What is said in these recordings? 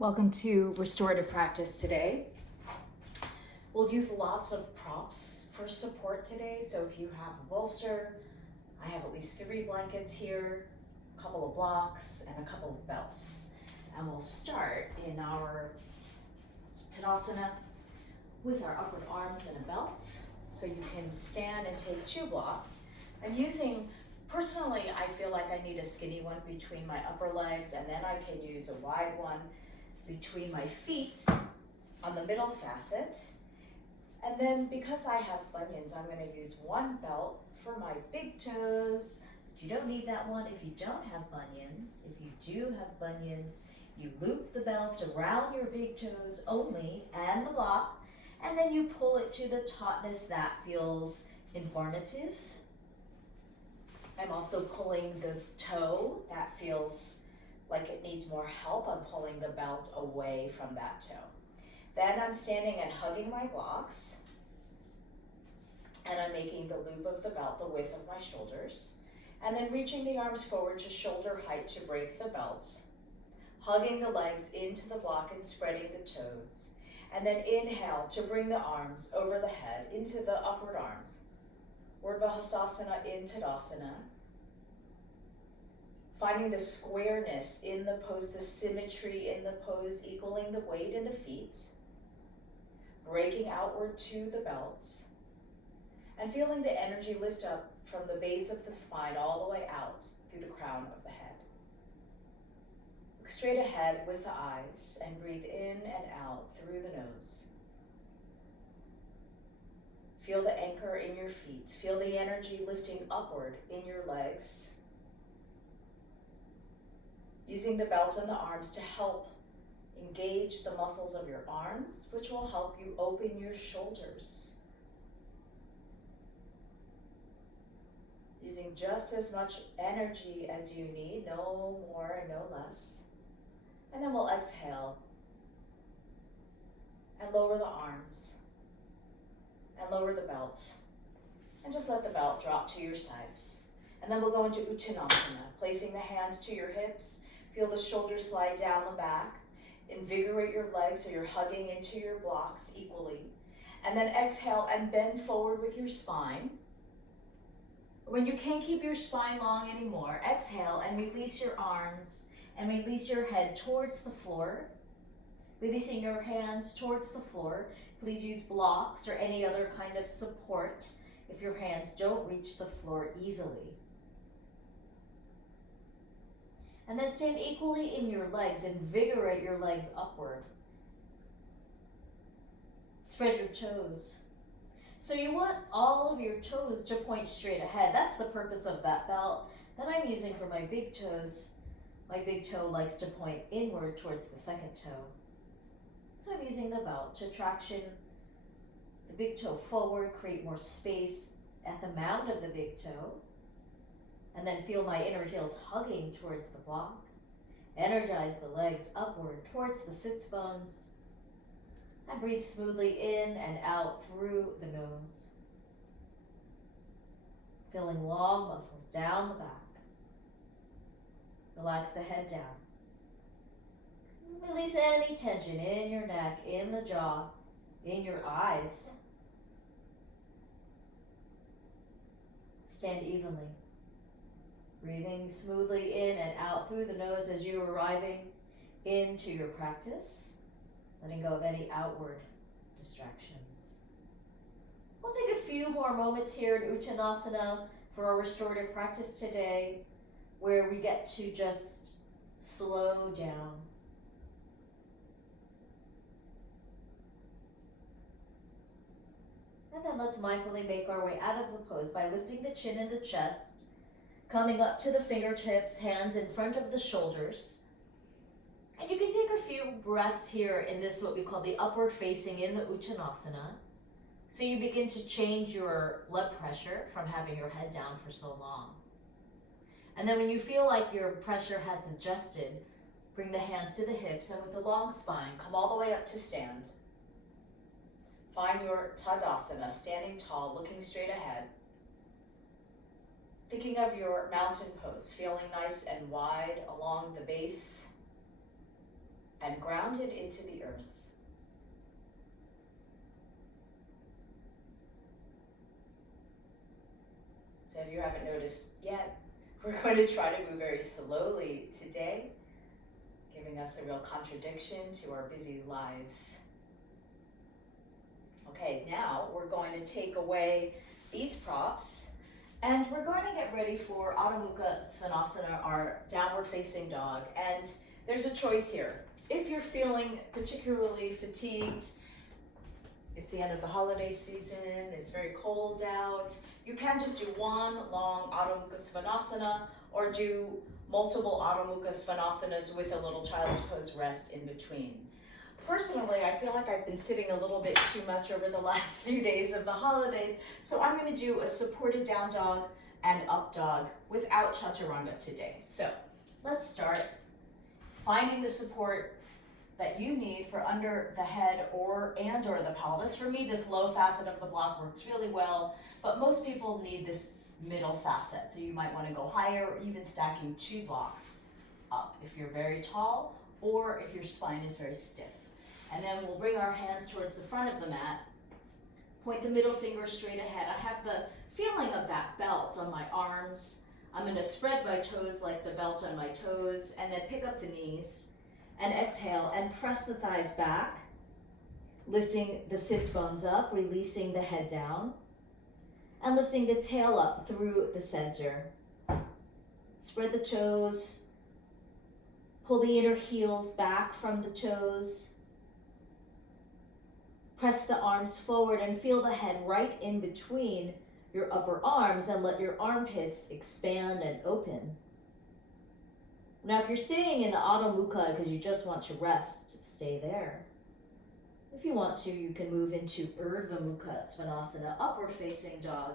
Welcome to Restorative Practice today. We'll use lots of props for support today. So if you have a bolster, I have at least 3 blankets here, a couple of blocks, and a couple of belts. And we'll start in our Tadasana with our upward arms and a belt. So you can stand and take 2 blocks. I'm using, personally, I feel like I need a skinny one between my upper legs, and then I can use a wide one between my feet on the middle facet. And then because I have bunions, I'm going to use 1 belt for my big toes. You don't need that one if you don't have bunions. If you do have bunions, you loop the belt around your big toes only and the block, and then you pull it to the tautness that feels informative. I'm also pulling the toe that feels like it needs more help. I'm pulling the belt away from that toe. Then I'm standing and hugging my blocks, and I'm making the loop of the belt the width of my shoulders, and then reaching the arms forward to shoulder height to break the belt, hugging the legs into the block and spreading the toes, and then inhale to bring the arms over the head into the upward arms. Urdhva Hastasana in Tadasana. Finding the squareness in the pose, the symmetry in the pose, equaling the weight in the feet. Breaking outward to the belt. And feeling the energy lift up from the base of the spine all the way out through the crown of the head. Look straight ahead with the eyes and breathe in and out through the nose. Feel the anchor in your feet. Feel the energy lifting upward in your legs. Using the belt and the arms to help engage the muscles of your arms, which will help you open your shoulders. Using just as much energy as you need, no more and no less. And then we'll exhale and lower the arms and lower the belt. And just let the belt drop to your sides. And then we'll go into Uttanasana, placing the hands to your hips. Feel the shoulders slide down the back. Invigorate your legs so you're hugging into your blocks equally. And then exhale and bend forward with your spine. When you can't keep your spine long anymore, exhale and release your arms and release your head towards the floor. Releasing your hands towards the floor. Please use blocks or any other kind of support if your hands don't reach the floor easily. And then stand equally in your legs, invigorate your legs upward. Spread your toes. So you want all of your toes to point straight ahead. That's the purpose of that belt that I'm using for my big toes. My big toe likes to point inward towards the second toe. So I'm using the belt to traction the big toe forward, create more space at the mound of the big toe. And then feel my inner heels hugging towards the block. Energize the legs upward towards the sits bones. And breathe smoothly in and out through the nose. Feeling long muscles down the back. Relax the head down. Release any tension in your neck, in the jaw, in your eyes. Stand evenly. Breathing smoothly in and out through the nose as you're arriving into your practice, letting go of any outward distractions. We'll take a few more moments here in Uttanasana for our restorative practice today, where we get to just slow down. And then let's mindfully make our way out of the pose by lifting the chin and the chest, coming up to the fingertips, hands in front of the shoulders. And you can take a few breaths here in this, what we call the upward facing in the Uttanasana. So you begin to change your blood pressure from having your head down for so long. And then when you feel like your pressure has adjusted, bring the hands to the hips, and with the long spine, come all the way up to stand. Find your Tadasana, standing tall, looking straight ahead. Thinking of your mountain pose, feeling nice and wide along the base and grounded into the earth. So if you haven't noticed yet, we're going to try to move very slowly today, giving us a real contradiction to our busy lives. Okay, now we're going to take away these props and we're going to get ready for Adho Mukha Svanasana, our downward facing dog. And there's a choice here. If you're feeling particularly fatigued, it's the end of the holiday season, it's very cold out, you can just do one long Adho Mukha Svanasana or do multiple Adho Mukha Svanasanas with a little child's pose rest in between. Personally, I feel like I've been sitting a little bit too much over the last few days of the holidays, so I'm going to do a supported down dog and up dog without chaturanga today. So let's start finding the support that you need for under the head or the pelvis. For me, this low facet of the block works really well, but most people need this middle facet, so you might want to go higher or even stacking 2 blocks up if you're very tall or if your spine is very stiff. And then we'll bring our hands towards the front of the mat, point the middle finger straight ahead. I have the feeling of that belt on my arms. I'm going to spread my toes like the belt on my toes, and then pick up the knees and exhale and press the thighs back, lifting the sits bones up, releasing the head down, and lifting the tail up through the center. Spread the toes, pull the inner heels back from the toes, press the arms forward and feel the head right in between your upper arms and let your armpits expand and open. Now, if you're staying in the Adho Mukha because you just want to rest, stay there. If you want to, you can move into Urdhva Mukha Svanasana, upward facing dog.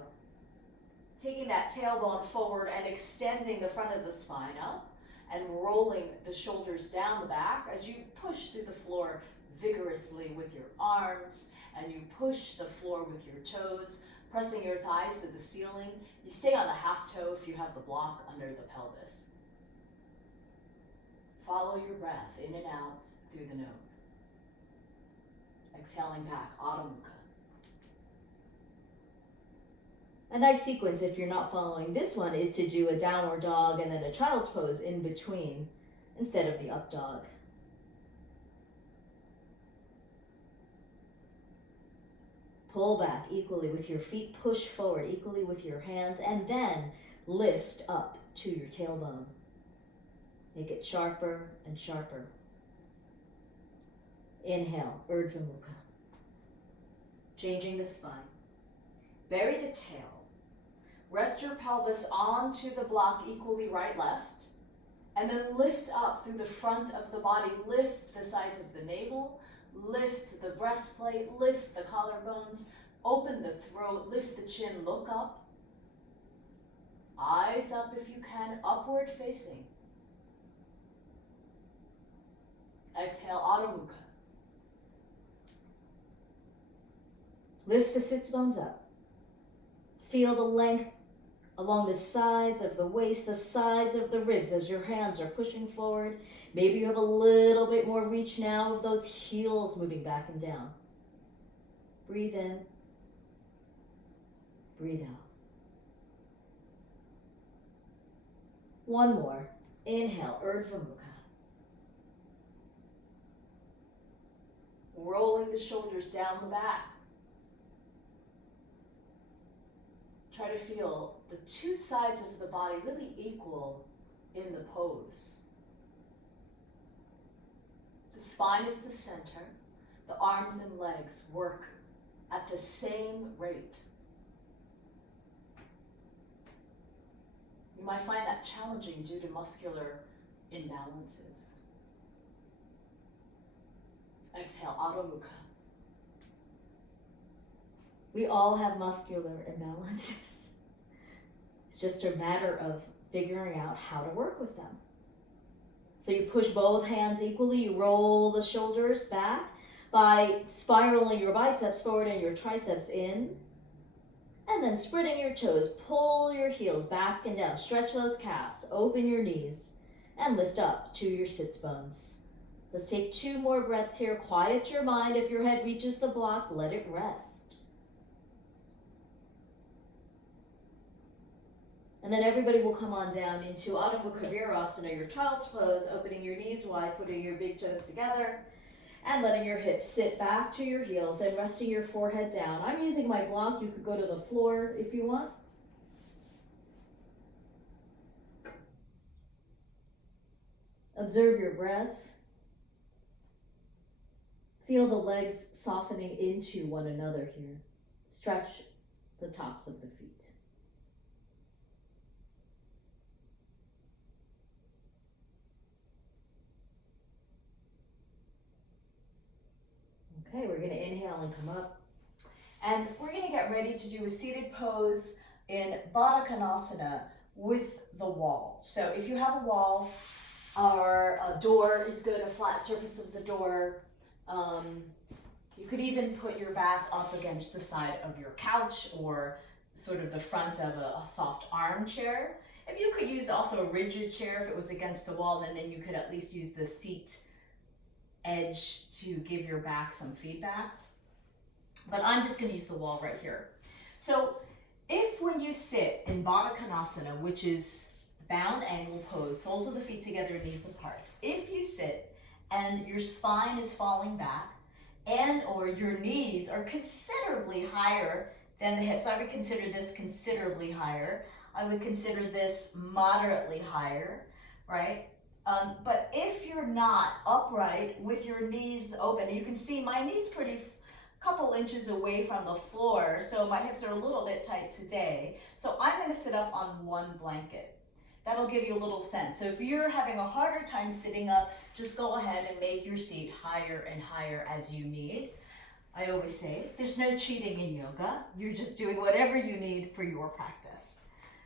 Taking that tailbone forward and extending the front of the spine up and rolling the shoulders down the back as you push through the floor vigorously with your arms and you push the floor with your toes, pressing your thighs to the ceiling. You stay on the half toe if you have the block under the pelvis. Follow your breath in and out through the nose. Exhaling back, Adho Mukha. A nice sequence, if you're not following this one, is to do a downward dog and then a child's pose in between instead of the up dog. Pull back equally with your feet, push forward equally with your hands, and then lift up to your tailbone. Make it sharper and sharper. Inhale, Urdhva Mukha. Changing the spine. Bury the tail. Rest your pelvis onto the block equally right, left. And then lift up through the front of the body. Lift the sides of the navel. Lift the breastplate. Lift the collarbones. Open the throat. Lift the chin. Look up. Eyes up if you can. Upward facing. Exhale, Adho Mukha. Lift the sits bones up. Feel the length along the sides of the waist, the sides of the ribs as your hands are pushing forward. Maybe you have a little bit more reach now of those heels moving back and down. Breathe in. Breathe out. One more. Inhale, Urdhva Mukha. Rolling the shoulders down the back. Try to feel the 2 sides of the body really equal in the pose. The spine is the center. The arms and legs work at the same rate. You might find that challenging due to muscular imbalances. Exhale, Adho Mukha. We all have muscular imbalances. It's just a matter of figuring out how to work with them. So you push both hands equally, you roll the shoulders back by spiraling your biceps forward and your triceps in, and then spreading your toes, pull your heels back and down, stretch those calves, open your knees, and lift up to your sits bones. Let's take 2 more breaths here. Quiet your mind. If your head reaches the block, let it rest. And then everybody will come on down into Adho Mukha Virasana, your child's pose, opening your knees wide, putting your big toes together, and letting your hips sit back to your heels and resting your forehead down. I'm using my block. You could go to the floor if you want. Observe your breath. Feel the legs softening into one another here. Stretch the tops of the feet. Okay, we're going to inhale and come up. And we're going to get ready to do a seated pose in Baddha Konasana with the wall. So if you have a wall or a door is good, a flat surface of the door, you could even put your back up against the side of your couch or sort of the front of a soft armchair. If you could use also a rigid chair if it was against the wall, and then you could at least use the seat edge to give your back some feedback. But I'm just going to use the wall right here. So if when you sit in Baddha Konasana, which is bound angle pose, soles of the feet together, knees apart, if you sit and your spine is falling back and or your knees are considerably higher than the hips, I would consider this considerably higher. I would consider this moderately higher, right? But if you're not upright with your knees open, you can see my knees pretty couple inches away from the floor, so my hips are a little bit tight today. So I'm going to sit up on one blanket. That'll give you a little sense. So if you're having a harder time sitting up, just go ahead and make your seat higher and higher as you need. I always say, there's no cheating in yoga. You're just doing whatever you need for your practice.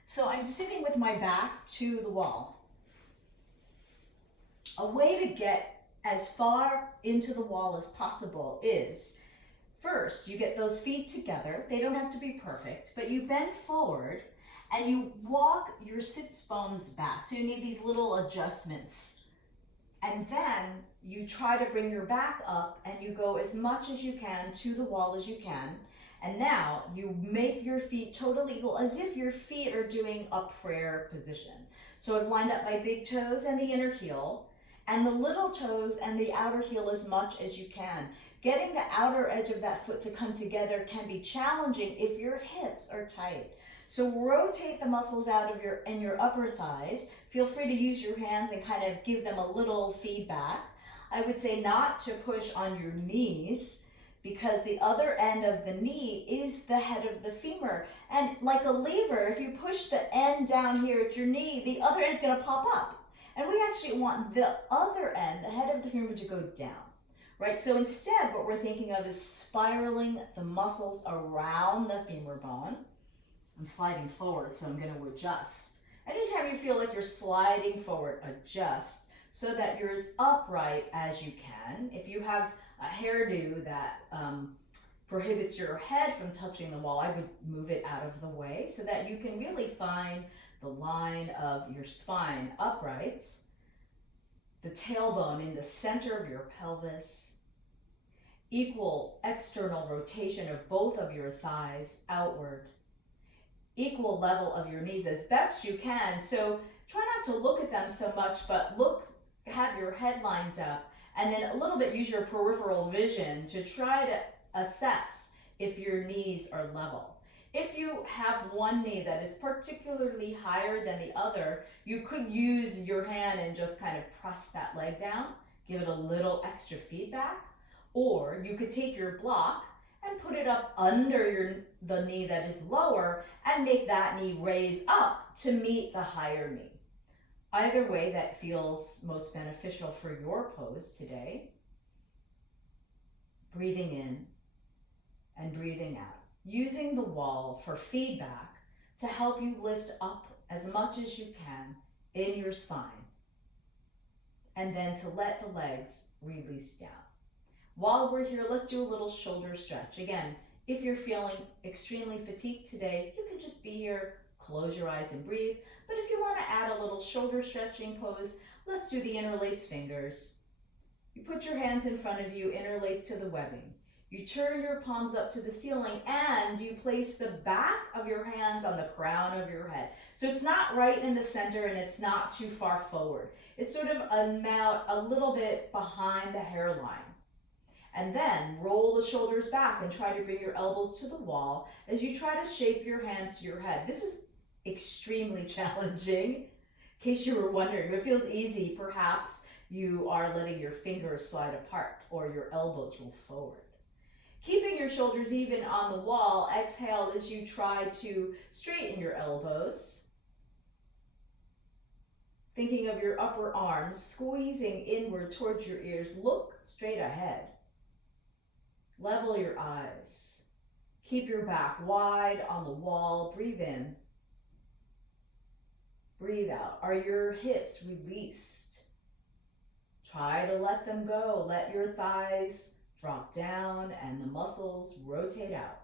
So I'm sitting with my back to the wall. A way to get as far into the wall as possible is, first, you get those feet together. They don't have to be perfect, but you bend forward and you walk your sits bones back. So you need these little adjustments. And then you try to bring your back up and you go as much as you can to the wall as you can. And now you make your feet totally equal, as if your feet are doing a prayer position. So I've lined up my big toes and the inner heel, and the little toes and the outer heel as much as you can. Getting the outer edge of that foot to come together can be challenging if your hips are tight. So rotate the muscles out of your upper thighs. Feel free to use your hands and kind of give them a little feedback. I would say not to push on your knees, because the other end of the knee is the head of the femur. And like a lever, if you push the end down here at your knee, the other end's gonna pop up. And we actually want the other end, the head of the femur, to go down, right? So instead, what we're thinking of is spiraling the muscles around the femur bone. I'm sliding forward, so I'm gonna adjust. Anytime you feel like you're sliding forward, adjust so that you're as upright as you can. If you have a hairdo that prohibits your head from touching the wall, I would move it out of the way so that you can really find the line of your spine upright, the tailbone in the center of your pelvis, equal external rotation of both of your thighs outward, equal level of your knees as best you can. So try not to look at them so much, but have your head lined up, and then a little bit use your peripheral vision to try to assess if your knees are level. If you have one knee that is particularly higher than the other, you could use your hand and just kind of press that leg down, give it a little extra feedback. Or you could take your block and put it up under the knee that is lower and make that knee raise up to meet the higher knee. Either way that feels most beneficial for your pose today. Breathing in and breathing out. Using the wall for feedback to help you lift up as much as you can in your spine. And then to let the legs release down. While we're here, let's do a little shoulder stretch. Again, if you're feeling extremely fatigued today, you can just be here, close your eyes and breathe. But if you want to add a little shoulder stretching pose, let's do the interlaced fingers. You put your hands in front of you, interlaced to the webbing. You turn your palms up to the ceiling and you place the back of your hands on the crown of your head. So it's not right in the center and it's not too far forward. It's sort of a little bit behind the hairline. And then roll the shoulders back and try to bring your elbows to the wall as you try to shape your hands to your head. This is extremely challenging. In case you were wondering, if it feels easy, perhaps you are letting your fingers slide apart or your elbows roll forward. Keeping your shoulders even on the wall, exhale as you try to straighten your elbows. Thinking of your upper arms, squeezing inward towards your ears, look straight ahead. Level your eyes. Keep your back wide on the wall. Breathe in. Breathe out. Are your hips released? Try to let them go. Let your thighs drop down and the muscles rotate out.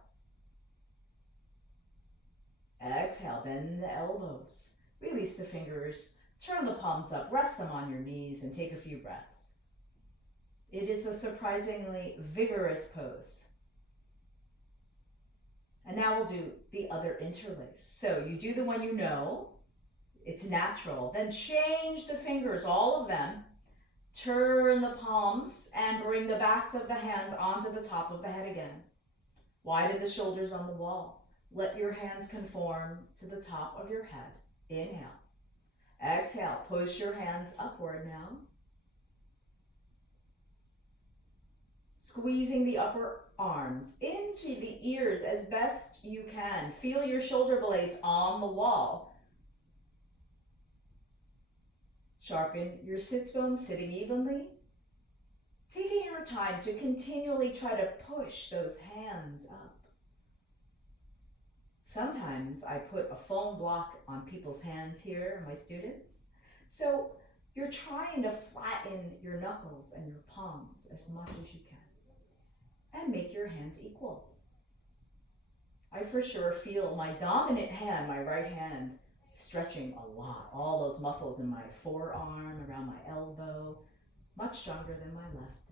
Exhale, bend the elbows. Release the fingers. Turn the palms up. Rest them on your knees and take a few breaths. It is a surprisingly vigorous pose. And now we'll do the other interlace. So you do the one you know. It's natural. Then change the fingers, all of them. Turn the palms and bring the backs of the hands onto the top of the head again. Widen the shoulders on the wall. Let your hands conform to the top of your head. Inhale. Exhale. Push your hands upward now. Squeezing the upper arms into the ears as best you can. Feel your shoulder blades on the wall. Sharpen your sits bones, sitting evenly. Taking your time to continually try to push those hands up. Sometimes I put a foam block on people's hands here, my students. So you're trying to flatten your knuckles and your palms as much as you can. And make your hands equal. I for sure feel my dominant hand, my right hand, stretching a lot. All those muscles in my forearm, around my elbow, much stronger than my left.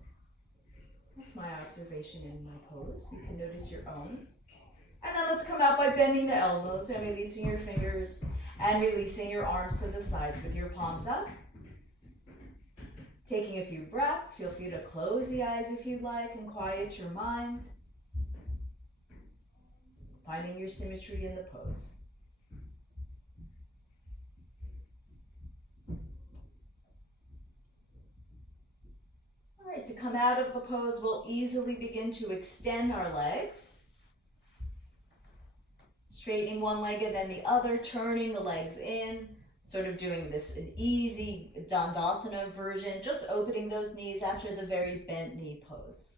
That's my observation in my pose. You can notice your own. And then let's come out by bending the elbows and releasing your fingers and releasing your arms to the sides with your palms up. Taking a few breaths, feel free to close the eyes if you'd like and quiet your mind. Finding your symmetry in the pose. All right, to come out of the pose, we'll easily begin to extend our legs. Straightening one leg and then the other, turning the legs in. Sort of doing this an easy Dandasana version, just opening those knees after the very bent knee pose.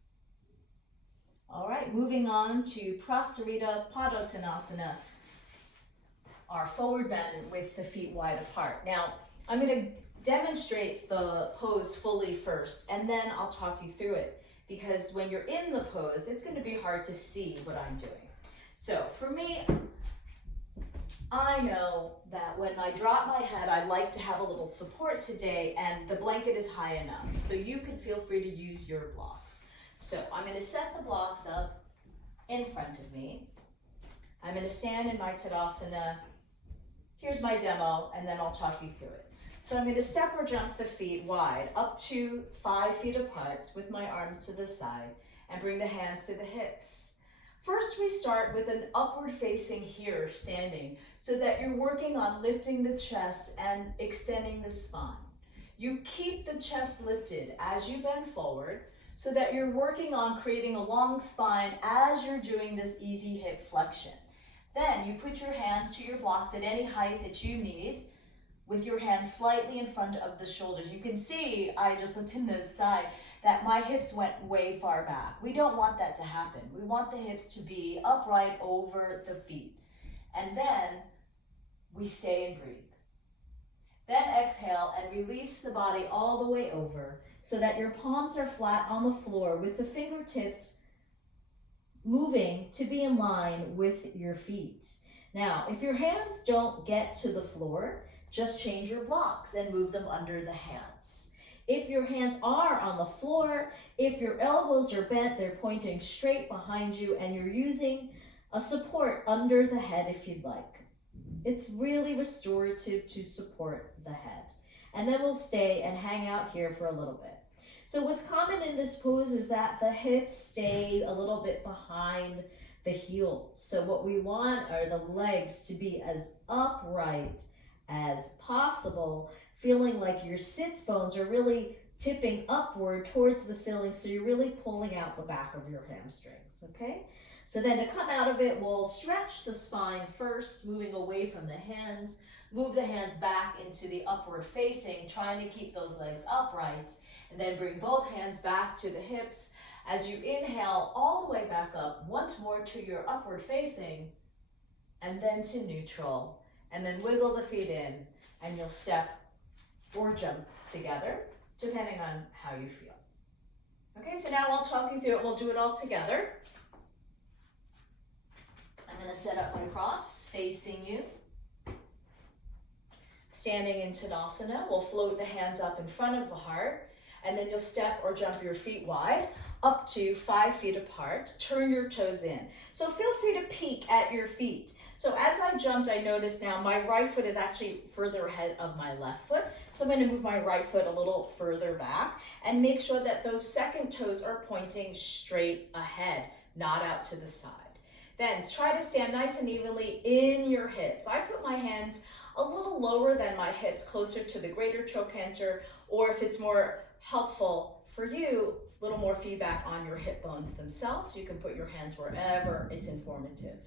All right, moving on to Prasarita Padottanasana, our forward bend with the feet wide apart. Now, I'm going to demonstrate the pose fully first, and then I'll talk you through it, because when you're in the pose, it's going to be hard to see what I'm doing. So for me, I know that when I drop my head, I like to have a little support today, and the blanket is high enough. So you can feel free to use your blocks. So I'm going to set the blocks up in front of me. I'm going to stand in my Tadasana. Here's my demo, and then I'll talk you through it. So I'm going to step or jump the feet wide, up to 5 feet apart with my arms to the side, and bring the hands to the hips. First, we start with an upward facing here, standing, so that you're working on lifting the chest and extending the spine. You keep the chest lifted as you bend forward, so that you're working on creating a long spine as you're doing this easy hip flexion. Then you put your hands to your blocks at any height that you need, with your hands slightly in front of the shoulders. You can see, I just looked in this side, that my hips went way far back. We don't want that to happen. We want the hips to be upright over the feet. And then we stay and breathe. Then exhale and release the body all the way over so that your palms are flat on the floor with the fingertips moving to be in line with your feet. Now, if your hands don't get to the floor, just change your blocks and move them under the hands. If your hands are on the floor, if your elbows are bent, they're pointing straight behind you, and you're using a support under the head if you'd like. It's really restorative to support the head. And then we'll stay and hang out here for a little bit. So what's common in this pose is that the hips stay a little bit behind the heels. So what we want are the legs to be as upright as possible, feeling like your sits bones are really tipping upward towards the ceiling, so you're really pulling out the back of your hamstrings, okay? So then to come out of it, we'll stretch the spine first, moving away from the hands, move the hands back into the upward facing, trying to keep those legs upright, and then bring both hands back to the hips. As you inhale, all the way back up, once more to your upward facing, and then to neutral, and then wiggle the feet in, and you'll step or jump together, depending on how you feel. Okay, so now I'll talk you through it. We'll do it all together. I'm going to set up my props facing you. Standing in Tadasana, we'll float the hands up in front of the heart, and then you'll step or jump your feet wide up to 5 feet apart. Turn your toes in. So feel free to peek at your feet. So as I jumped, I noticed now my right foot is actually further ahead of my left foot. So I'm going to move my right foot a little further back and make sure that those second toes are pointing straight ahead, not out to the side. Then try to stand nice and evenly in your hips. I put my hands a little lower than my hips, closer to the greater trochanter, or if it's more helpful for you, a little more feedback on your hip bones themselves. You can put your hands wherever it's informative.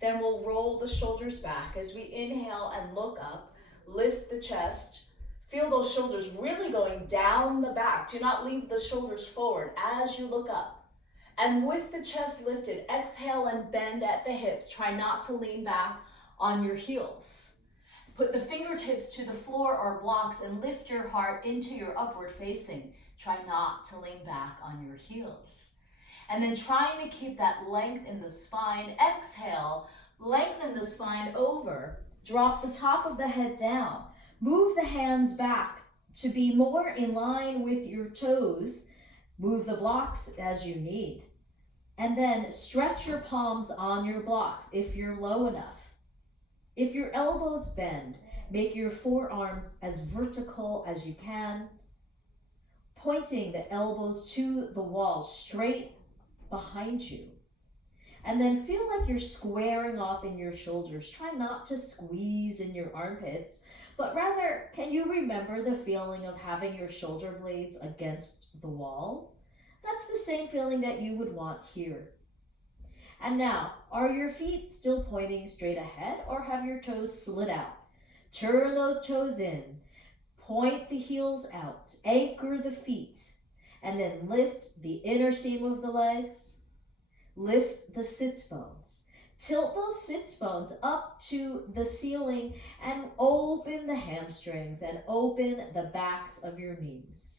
Then we'll roll the shoulders back as we inhale and look up, lift the chest, feel those shoulders really going down the back. Do not leave the shoulders forward as you look up. And with the chest lifted, exhale and bend at the hips. Try not to lean back on your heels. Put the fingertips to the floor or blocks and lift your heart into your upward facing. Try not to lean back on your heels. And then trying to keep that length in the spine. Exhale, lengthen the spine over. Drop the top of the head down. Move the hands back to be more in line with your toes. Move the blocks as you need. And then stretch your palms on your blocks if you're low enough. If your elbows bend, make your forearms as vertical as you can, pointing the elbows to the wall straight behind you. And then feel like you're squaring off in your shoulders. Try not to squeeze in your armpits, but rather, can you remember the feeling of having your shoulder blades against the wall? That's the same feeling that you would want here. And now, are your feet still pointing straight ahead, or have your toes slid out? Turn those toes in. Point the heels out. Anchor the feet. And then lift the inner seam of the legs. Lift the sits bones. Tilt those sits bones up to the ceiling and open the hamstrings and open the backs of your knees.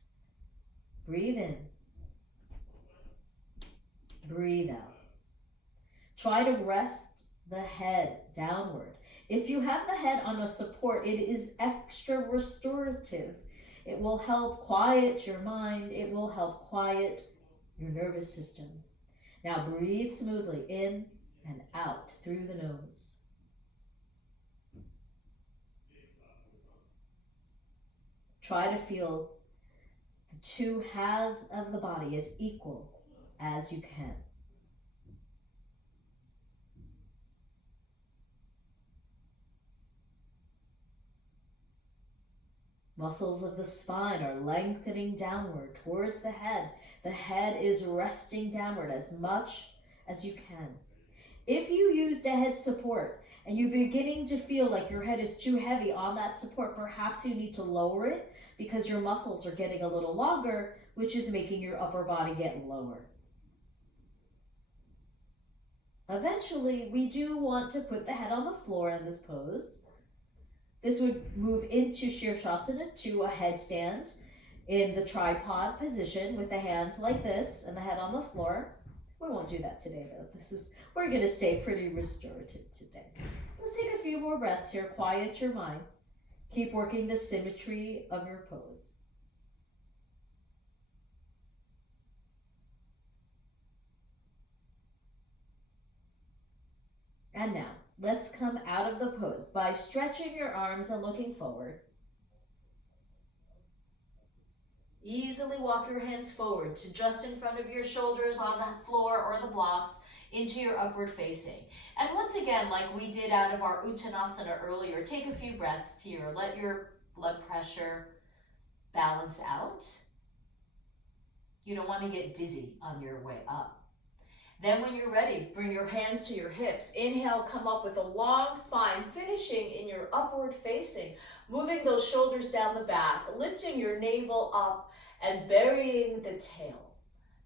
Breathe in. Breathe out. Try to rest the head downward. If you have the head on a support, it is extra restorative. It will help quiet your mind. It will help quiet your nervous system. Now breathe smoothly in and out through the nose. Try to feel the two halves of the body as equal as you can. Muscles of the spine are lengthening downward towards the head. The head is resting downward as much as you can. If you used a head support and you're beginning to feel like your head is too heavy on that support, perhaps you need to lower it because your muscles are getting a little longer, which is making your upper body get lower. Eventually, we do want to put the head on the floor in this pose. This would move into Shirshasana to a headstand in the tripod position with the hands like this and the head on the floor. We won't do that today though. We're going to stay pretty restorative today. Let's take a few more breaths here. Quiet your mind. Keep working the symmetry of your pose. let's come out of the pose by stretching your arms and looking forward. Easily walk your hands forward to just in front of your shoulders on the floor or the blocks into your upward facing. And once again, like we did out of our Uttanasana earlier, take a few breaths here. Let your blood pressure balance out. You don't want to get dizzy on your way up. Then when you're ready, bring your hands to your hips. Inhale, come up with a long spine, finishing in your upward facing, moving those shoulders down the back, lifting your navel up and burying the tail.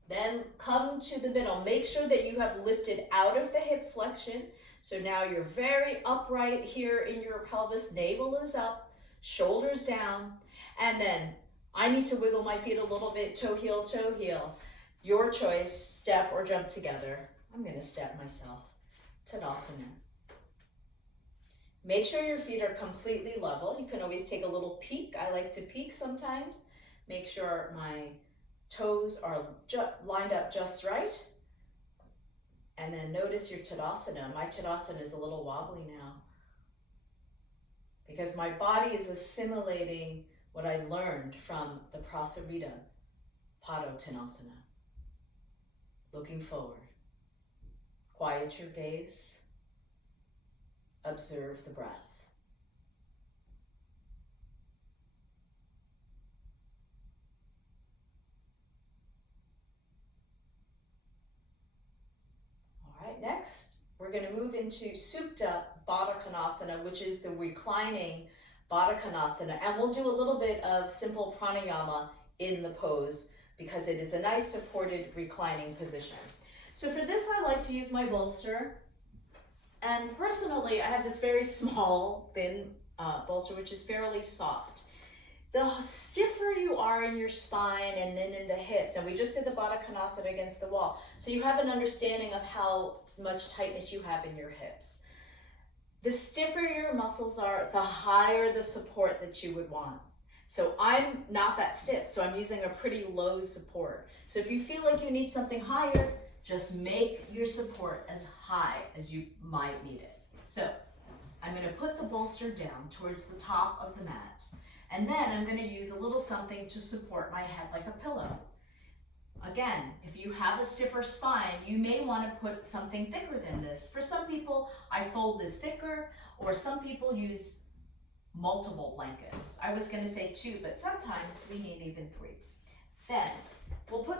Then come to the middle. Make sure that you have lifted out of the hip flexion. So now you're very upright here in your pelvis. Navel is up, shoulders down. And then I need to wiggle my feet a little bit, toe heel, toe heel. Your choice, step or jump together. I'm gonna step myself. Tadasana. Make sure your feet are completely level. You can always take a little peek. I like to peek sometimes. Make sure my toes are lined up just right. And then notice your Tadasana. My Tadasana is a little wobbly now because my body is assimilating what I learned from the Prasarita Padottanasana. Looking forward. Quiet your gaze. Observe the breath. All right, next, we're going to move into Supta Baddha Konasana, which is the reclining Baddha Konasana. And we'll do a little bit of simple pranayama in the pose because it is a nice supported reclining position. So for this, I like to use my bolster. And personally, I have this very small, thin bolster, which is fairly soft. The stiffer you are in your spine and then in the hips, and we just did the Baddha Konasana against the wall, so you have an understanding of how much tightness you have in your hips. The stiffer your muscles are, the higher the support that you would want. So I'm not that stiff, so I'm using a pretty low support. So if you feel like you need something higher, just make your support as high as you might need it. So I'm going to put the bolster down towards the top of the mat. And then I'm going to use a little something to support my head like a pillow. Again, if you have a stiffer spine, you may want to put something thicker than this. For some people, I fold this thicker, or some people use multiple blankets. I was going to say 2, but sometimes we need even 3. Then we'll put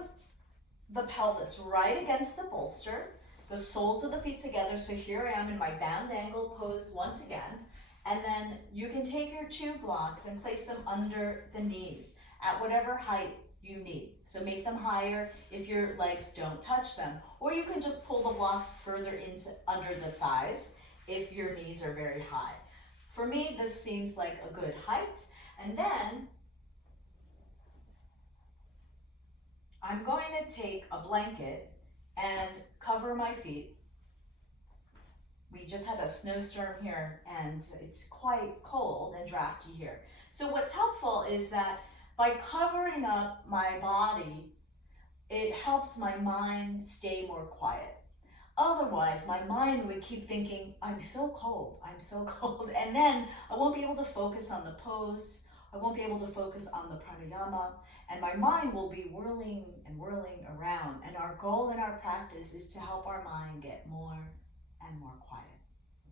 the pelvis right against the bolster, the soles of the feet together. So here I am in my bound angle pose once again. And then you can take your 2 blocks and place them under the knees at whatever height you need. So make them higher if your legs don't touch them. Or you can just pull the blocks further into under the thighs if your knees are very high. For me, this seems like a good height. And then I'm going to take a blanket and cover my feet. We just had a snowstorm here and it's quite cold and drafty here. So what's helpful is that by covering up my body, it helps my mind stay more quiet. Otherwise, my mind would keep thinking, I'm so cold, and then I won't be able to focus on the pose, I won't be able to focus on the pranayama, and my mind will be whirling and whirling around. And our goal in our practice is to help our mind get more and more quiet.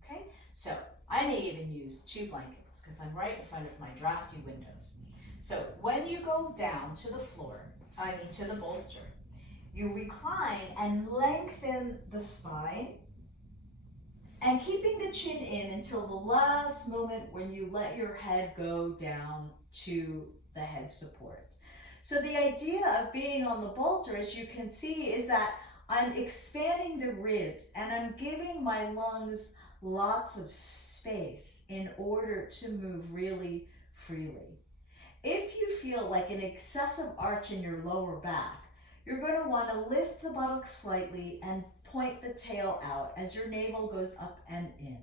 Okay, so I may even use 2 blankets because I'm right in front of my drafty windows. So when you go down to the floor, to the bolster, you recline and lengthen the spine and keeping the chin in until the last moment when you let your head go down to the head support. So the idea of being on the bolster, as you can see, is that I'm expanding the ribs and I'm giving my lungs lots of space in order to move really freely. If you feel like an excessive arch in your lower back, you're going to want to lift the buttocks slightly and point the tail out as your navel goes up and in,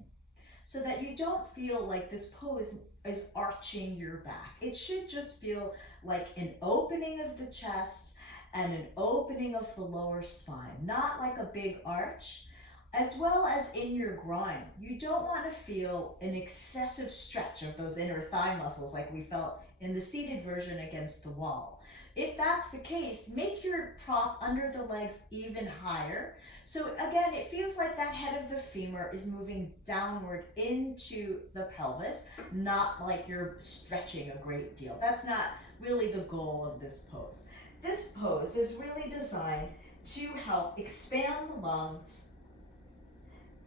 so that you don't feel like this pose is arching your back. It should just feel like an opening of the chest and an opening of the lower spine, not like a big arch. as well as in your groin. You don't want to feel an excessive stretch of those inner thigh muscles like we felt in the seated version against the wall. If that's the case, make your prop under the legs even higher. So again, it feels like that head of the femur is moving downward into the pelvis, not like you're stretching a great deal. That's not really the goal of this pose. This pose is really designed to help expand the lungs.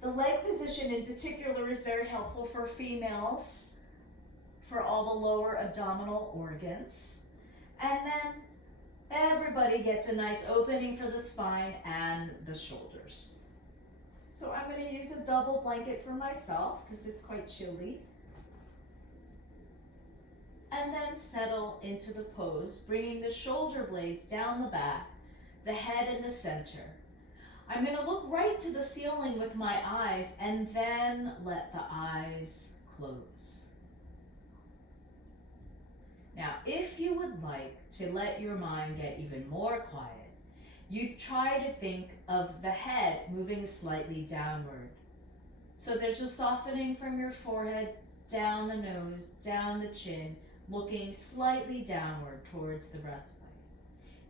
The leg position in particular is very helpful for females, for all the lower abdominal organs. And then everybody gets a nice opening for the spine and the shoulders. So I'm going to use a double blanket for myself because it's quite chilly. And then settle into the pose, bringing the shoulder blades down the back, the head in the center. I'm going to look right to the ceiling with my eyes and then let the eyes close. Now, if you would like to let your mind get even more quiet, you try to think of the head moving slightly downward. So there's a softening from your forehead, down the nose, down the chin, looking slightly downward towards the breastplate.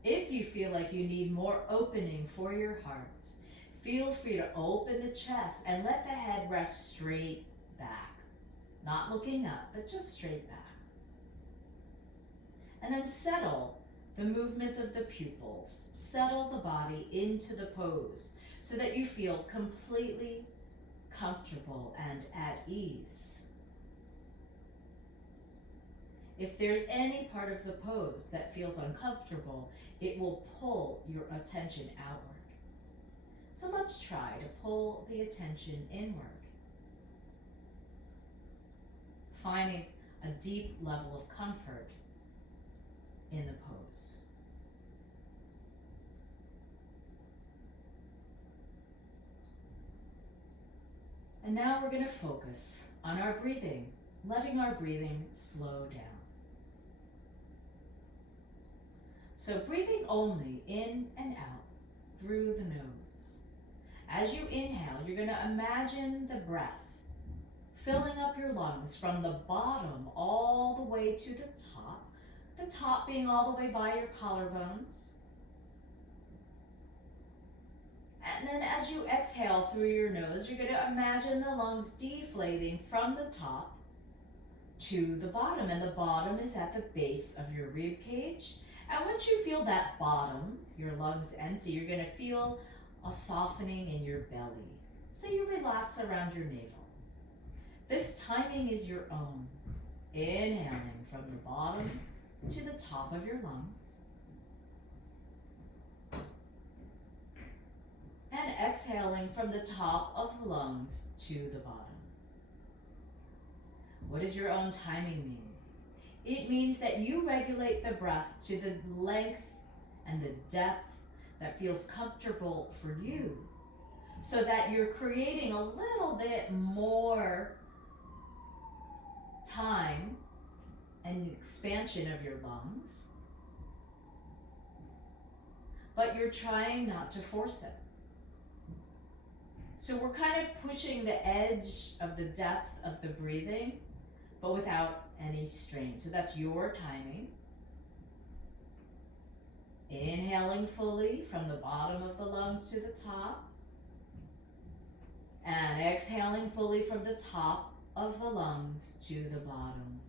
If you feel like you need more opening for your heart, feel free to open the chest and let the head rest straight back. Not looking up, but just straight back. And then settle the movement of the pupils. Settle the body into the pose so that you feel completely comfortable and at ease. If there's any part of the pose that feels uncomfortable, it will pull your attention outward. So let's try to pull the attention inward, finding a deep level of comfort in the pose. And now we're going to focus on our breathing, letting our breathing slow down. So breathing only in and out through the nose. As you inhale, you're going to imagine the breath filling up your lungs from the bottom all the way to the top being all the way by your collarbones. And then as you exhale through your nose, you're going to imagine the lungs deflating from the top to the bottom, and the bottom is at the base of your rib cage. And once you feel that bottom, your lungs empty, you're going to feel a softening in your belly. So you relax around your navel. This timing is your own. Inhaling from the bottom to the top of your lungs. And exhaling from the top of the lungs to the bottom. What does your own timing mean? It means that you regulate the breath to the length and the depth that feels comfortable for you, so that you're creating a little bit more time and expansion of your lungs, but you're trying not to force it. So we're kind of pushing the edge of the depth of the breathing, but without any strain. So that's your timing. Inhaling fully from the bottom of the lungs to the top. And exhaling fully from the top of the lungs to the bottom.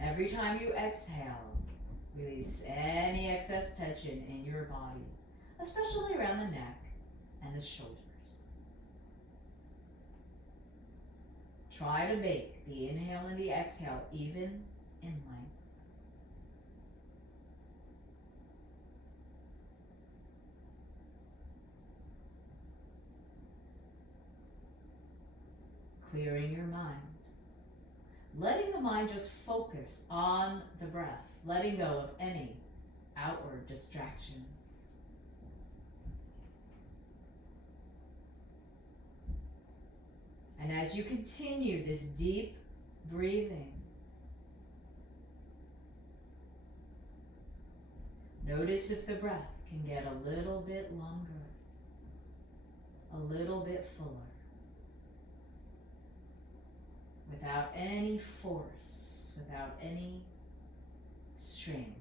Every time you exhale, release any excess tension in your body, especially around the neck and the shoulders. Try to make the inhale and the exhale even in length. Clearing your mind. Letting the mind just focus on the breath, letting go of any outward distractions. And as you continue this deep breathing, notice if the breath can get a little bit longer. a little bit fuller, without any force, without any strain.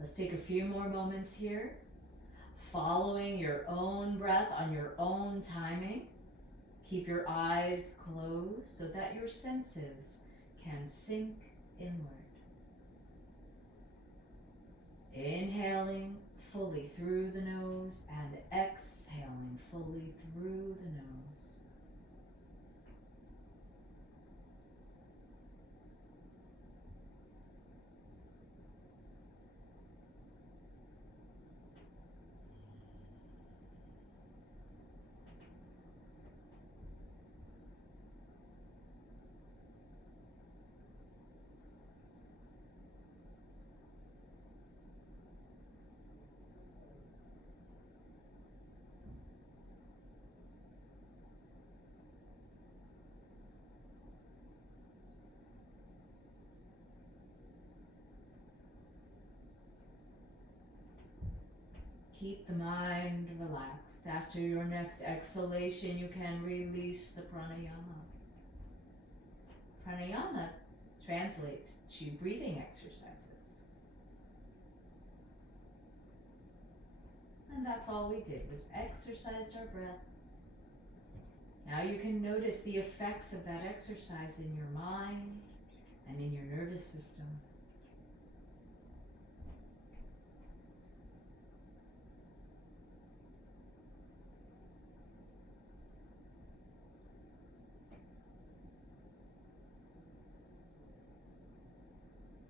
Let's take a few more moments here, following your own breath on your own timing. Keep your eyes closed so that your senses can sink inward. Inhaling fully through the nose and exhaling fully through the nose. Keep the mind relaxed. After your next exhalation, you can release the pranayama. Pranayama translates to breathing exercises. And that's all we did, was exercised our breath. Now you can notice the effects of that exercise in your mind and in your nervous system.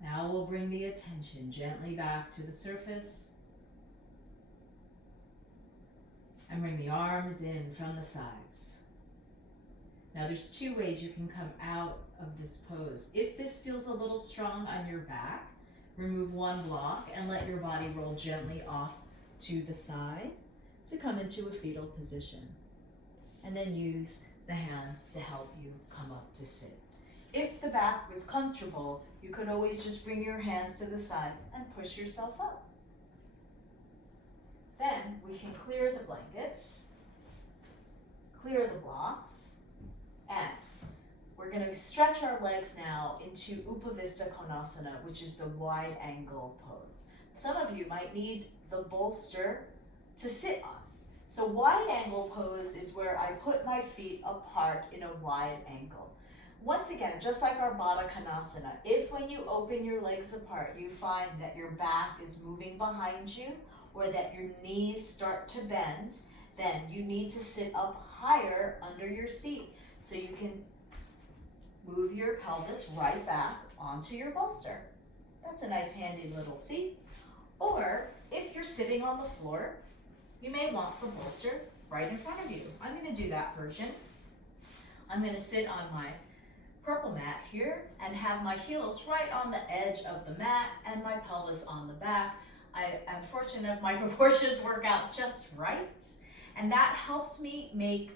Now we'll bring the attention gently back to the surface and bring the arms in from the sides. Now there's two ways you can come out of this pose. If this feels a little strong on your back, remove one block and let your body roll gently off to the side to come into a fetal position. And then use the hands to help you come up to sit. If the back was comfortable, you could always just bring your hands to the sides and push yourself up. Then we can clear the blankets, clear the blocks, and we're going to stretch our legs now into Upavista Konasana, which is the wide angle pose. Some of you might need the bolster to sit on. So wide angle pose is where I put my feet apart in a wide angle. Once again, just like our Baddha Konasana, if when you open your legs apart, you find that your back is moving behind you or that your knees start to bend, then you need to sit up higher under your seat so you can move your pelvis right back onto your bolster. That's a nice handy little seat. Or if you're sitting on the floor, you may want the bolster right in front of you. I'm going to do that version. I'm going to sit on my purple mat here and have my heels right on the edge of the mat and my pelvis on the back. I am fortunate enough my proportions work out just right, and that helps me make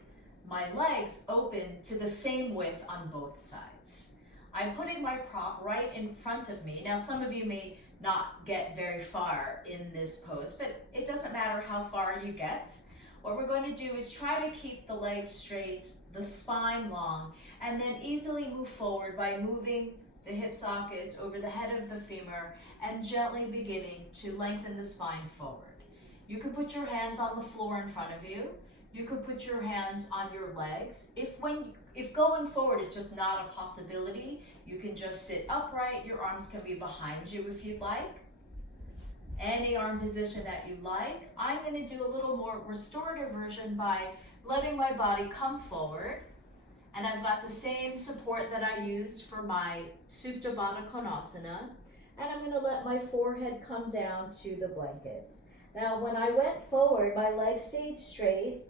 my legs open to the same width on both sides. I'm putting my prop right in front of me. Now some of you may not get very far in this pose, but it doesn't matter how far you get. What we're going to do is try to keep the legs straight, the spine long, and then easily move forward by moving the hip sockets over the head of the femur and gently beginning to lengthen the spine forward. You could put your hands on the floor in front of you. You could put your hands on your legs. If going forward is just not a possibility, you can just sit upright. Your arms can be behind you if you'd like. Any arm position that you like. I'm going to do a little more restorative version by letting my body come forward. And I've got the same support that I used for my Supta Baddha Konasana. And I'm going to let my forehead come down to the blanket. Now, when I went forward, my legs stayed straight.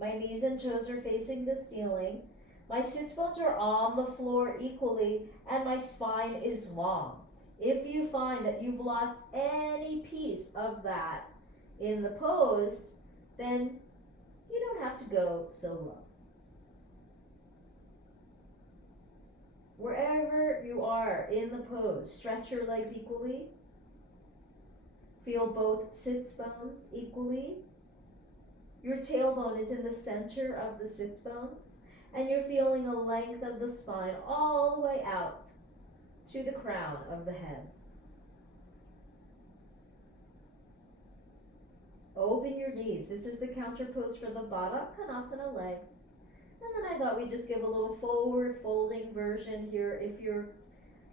My knees and toes are facing the ceiling. My sits bones are on the floor equally, and my spine is long. If you find that you've lost any piece of that in the pose, then you don't have to go so low. Wherever you are in the pose, stretch your legs equally. Feel both sits bones equally. Your tailbone is in the center of the sits bones, and you're feeling a length of the spine all the way out to the crown of the head. Open your knees. This is the counter pose for the Baddha Konasana legs. And then I thought we'd just give a little forward folding version here if you're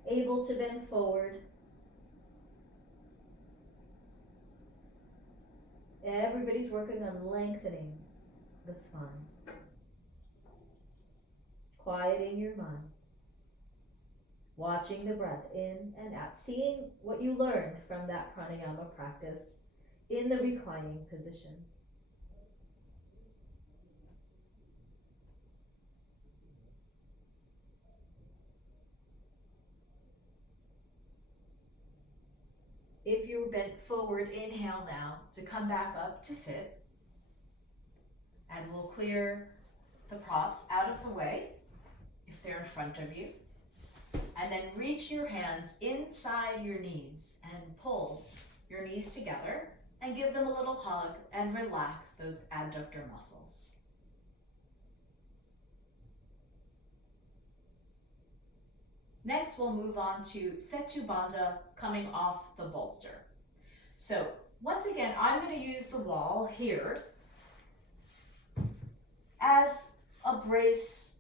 able to bend forward. Everybody's working on lengthening the spine. Quieting your mind. Watching the breath in and out. Seeing what you learned from that pranayama practice in the reclining position. If you're bent forward, inhale now to come back up to sit. And we'll clear the props out of the way if they're in front of you. And then reach your hands inside your knees and pull your knees together and give them a little hug and relax those adductor muscles. Next, we'll move on to Setu Bandha coming off the bolster. So once again, I'm going to use the wall here as a brace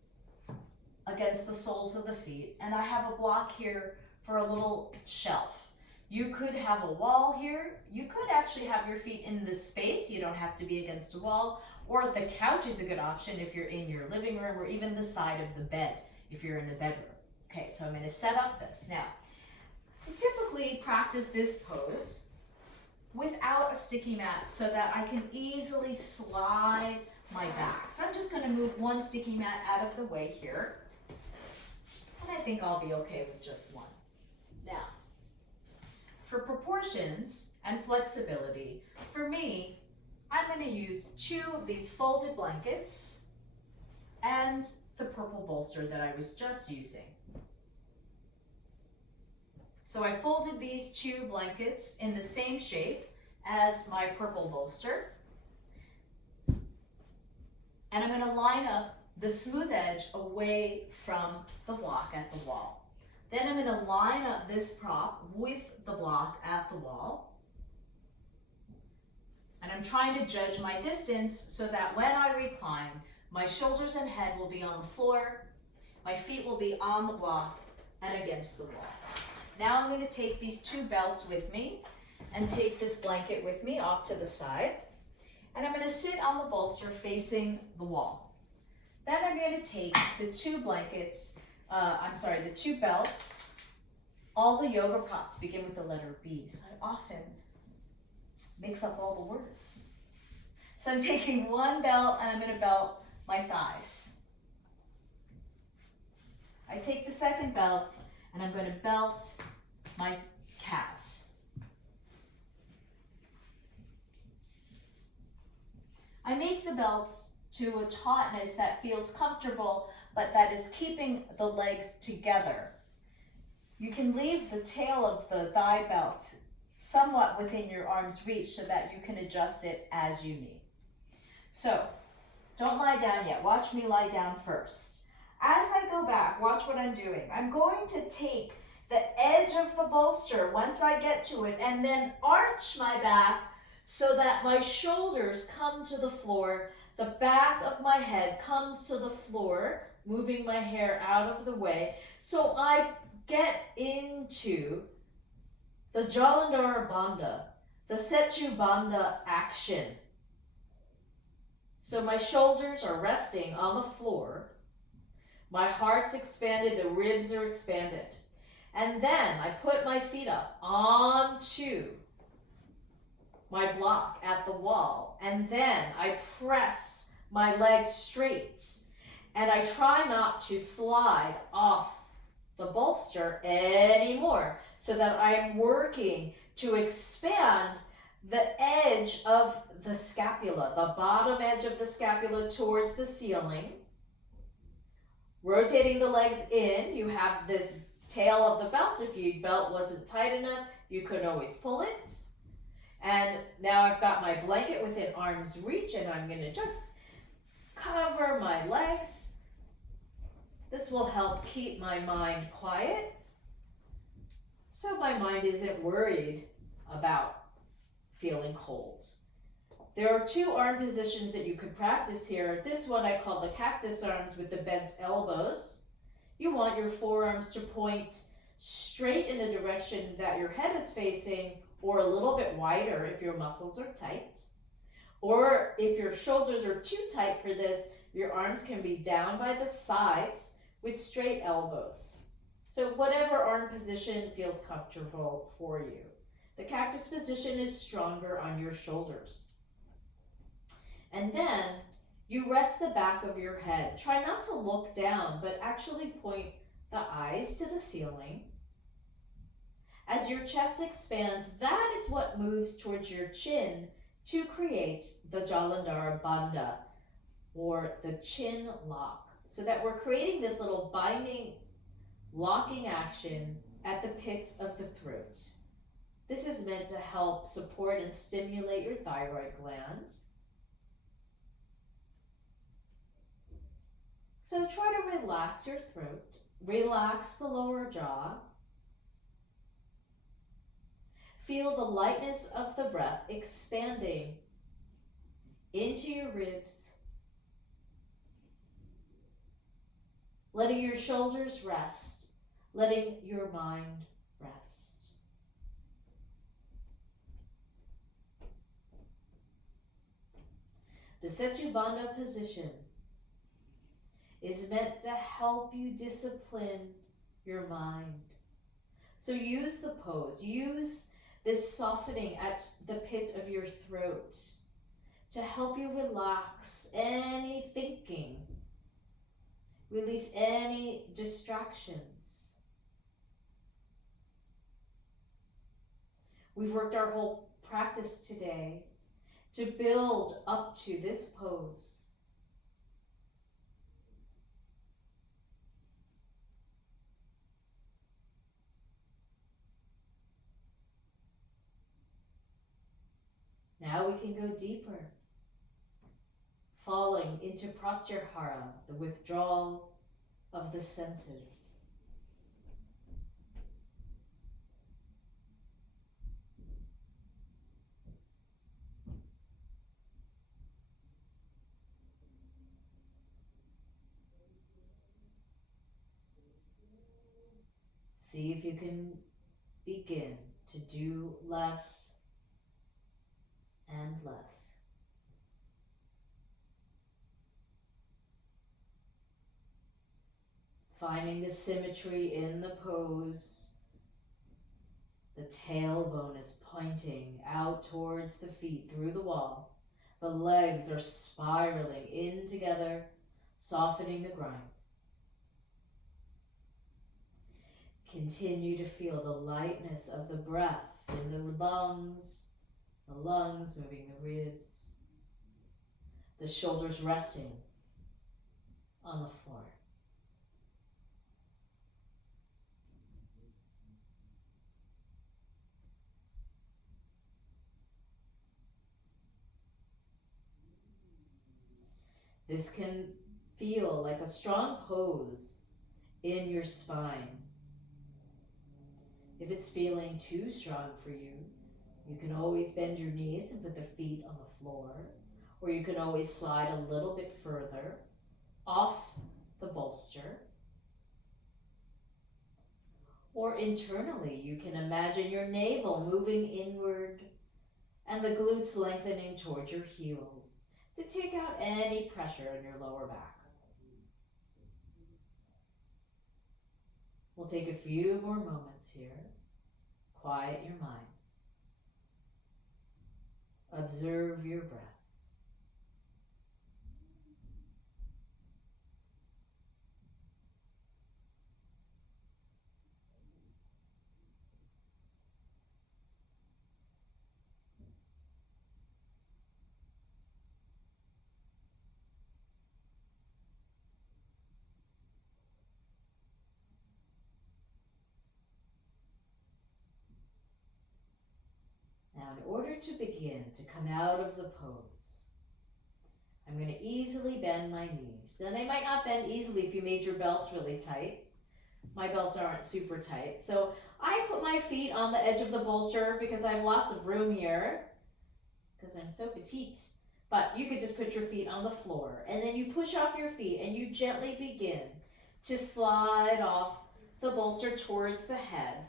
against the soles of the feet, and I have a block here for a little shelf. You could have a wall here. You could actually have your feet in this space. You don't have to be against a wall, or the couch is a good option if you're in your living room, or even the side of the bed if you're in the bedroom. Okay, so I'm going to set up this. Now, I typically practice this pose without a sticky mat so that I can easily slide my back. So I'm just going to move one sticky mat out of the way here. And I think I'll be okay with just one. Now, for proportions and flexibility, for me, I'm going to use 2 of these folded blankets and the purple bolster that I was just using. So I folded these 2 blankets in the same shape as my purple bolster. And I'm going to line up the smooth edge away from the block at the wall. Then I'm going to line up this prop with the block at the wall. And I'm trying to judge my distance so that when I recline, my shoulders and head will be on the floor, my feet will be on the block and against the wall. Now I'm going to take these 2 belts with me and take this blanket with me off to the side. And I'm going to sit on the bolster facing the wall. Then I'm going to take the 2 blankets, the 2 belts. All the yoga props begin with the letter B, so I often mix up all the words. So I'm taking 1 belt and I'm going to belt my thighs. I take the 2nd belt and I'm going to belt my calves. I make the belts to a tautness that feels comfortable, but that is keeping the legs together. You can leave the tail of the thigh belt somewhat within your arm's reach so that you can adjust it as you need. So, don't lie down yet. Watch me lie down first. As I go back, watch what I'm doing. I'm going to take the edge of the bolster once I get to it and then arch my back so that my shoulders come to the floor, the back of my head comes to the floor, moving my hair out of the way. So I get into the Jalandhara Bandha, the Setu Bandha action. So my shoulders are resting on the floor. My heart's expanded, the ribs are expanded. And then I put my feet up onto my block at the wall. And then I press my legs straight. And I try not to slide off the bolster. bolster anymore, so that I am working to expand the edge of the scapula, the bottom edge of the scapula towards the ceiling. Rotating the legs in, you have this tail of the belt. If your belt wasn't tight enough, you could always pull it. And now I've got my blanket within arm's reach, and I'm going to just cover my legs. This will help keep my mind quiet, so my mind isn't worried about feeling cold. There are 2 arm positions that you could practice here. This one I call the cactus arms with the bent elbows. You want your forearms to point straight in the direction that your head is facing, or a little bit wider if your muscles are tight. Or if your shoulders are too tight for this, your arms can be down by the sides with straight elbows. So whatever arm position feels comfortable for you. The cactus position is stronger on your shoulders. And then you rest the back of your head. Try not to look down, but actually point the eyes to the ceiling. As your chest expands, that is what moves towards your chin to create the Jalandhara Bandha, or the chin lock. So that we're creating this little binding, locking action at the pit of the throat. This is meant to help support and stimulate your thyroid gland. So try to relax your throat, relax the lower jaw. Feel the lightness of the breath expanding into your ribs, letting your shoulders rest, letting your mind rest. The Setu Bandha position is meant to help you discipline your mind. So use the pose, use this softening at the pit of your throat to help you relax any thinking, release any distractions. We've worked our whole practice today to build up to this pose. Now we can go deeper, falling into pratyahara, the withdrawal of the senses. See if you can begin to do less and less. Finding the symmetry in the pose. The tailbone is pointing out towards the feet through the wall. The legs are spiraling in together, softening the ground. Continue to feel the lightness of the breath in the lungs moving the ribs, the shoulders resting on the floor. This can feel like a strong pose in your spine. If it's feeling too strong for you, you can always bend your knees and put the feet on the floor, or you can always slide a little bit further off the bolster. Or internally, you can imagine your navel moving inward and the glutes lengthening towards your heels to take out any pressure in your lower back. We'll take a few more moments here. Quiet your mind. Observe your breath. order to begin to come out of the pose, I'm going to easily bend my knees. Now they might not bend easily if you made your belts really tight. My belts aren't super tight. So I put my feet on the edge of the bolster because I have lots of room here because I'm so petite. But you could just put your feet on the floor and then you push off your feet and you gently begin to slide off the bolster towards the head.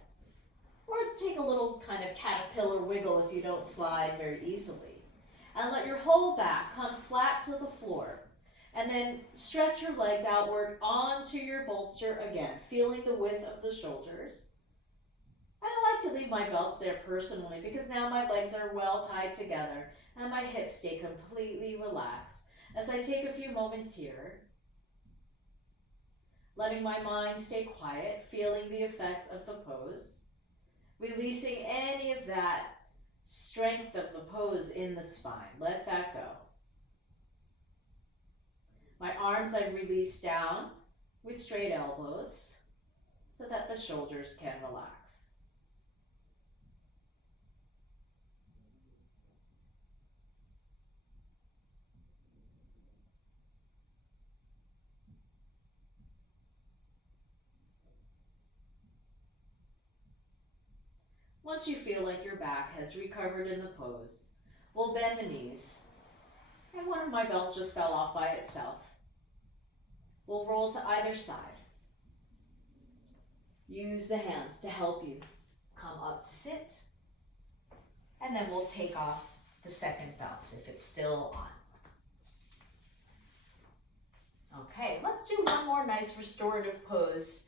Or take a little kind of caterpillar wiggle if you don't slide very easily. And let your whole back come flat to the floor. And then stretch your legs outward onto your bolster again, feeling the width of the shoulders. And I like to leave my belts there personally because now my legs are well tied together and my hips stay completely relaxed. As I take a few moments here, letting my mind stay quiet, feeling the effects of the pose. Releasing any of that strength of the pose in the spine. Let that go. My arms I've released down with straight elbows so that the shoulders can relax. Once you feel like your back has recovered in the pose, we'll bend the knees. And one of my belts just fell off by itself. We'll roll to either side. Use the hands to help you come up to sit. And then we'll take off the second belt if it's still on. Okay, let's do one more nice restorative pose.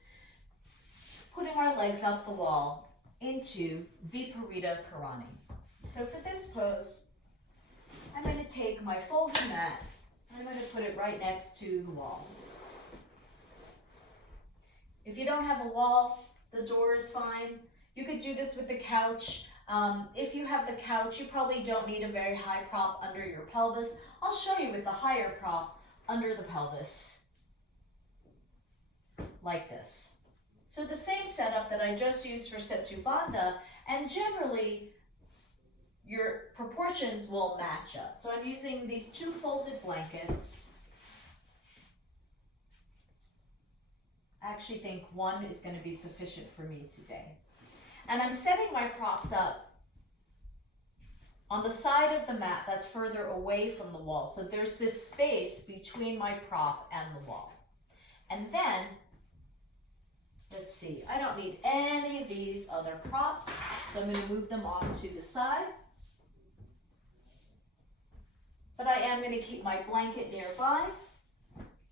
Putting our legs up the wall into Viparita Karani. So for this pose, I'm going to take my folding mat and I'm going to put it right next to the wall. If you don't have a wall, the door is fine. You could do this with the couch. If you have the couch, you probably don't need a very high prop under your pelvis. I'll show you with the higher prop under the pelvis, like this. So the same setup that I just used for Setu Bandha, and generally your proportions will match up. So I'm using these two folded blankets. I actually think one is going to be sufficient for me today. And I'm setting my props up on the side of the mat that's further away from the wall. So there's this space between my prop and the wall. And then let's see, I don't need any of these other props, so I'm going to move them off to the side. But I am going to keep my blanket nearby,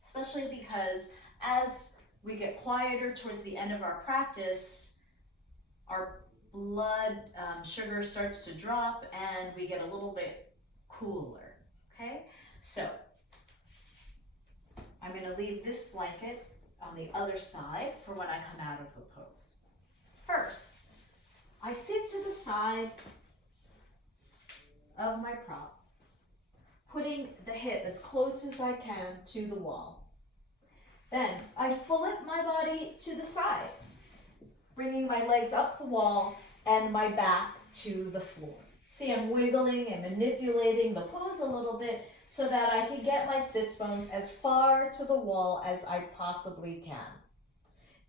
especially because as we get quieter towards the end of our practice, our blood sugar starts to drop and we get a little bit cooler, okay? So I'm going to leave this blanket on the other side for when I come out of the pose. First, I sit to the side of my prop, putting the hip as close as I can to the wall. Then I flip my body to the side, bringing my legs up the wall and my back to the floor. See, I'm wiggling and manipulating the pose a little bit so that I can get my sits bones as far to the wall as I possibly can.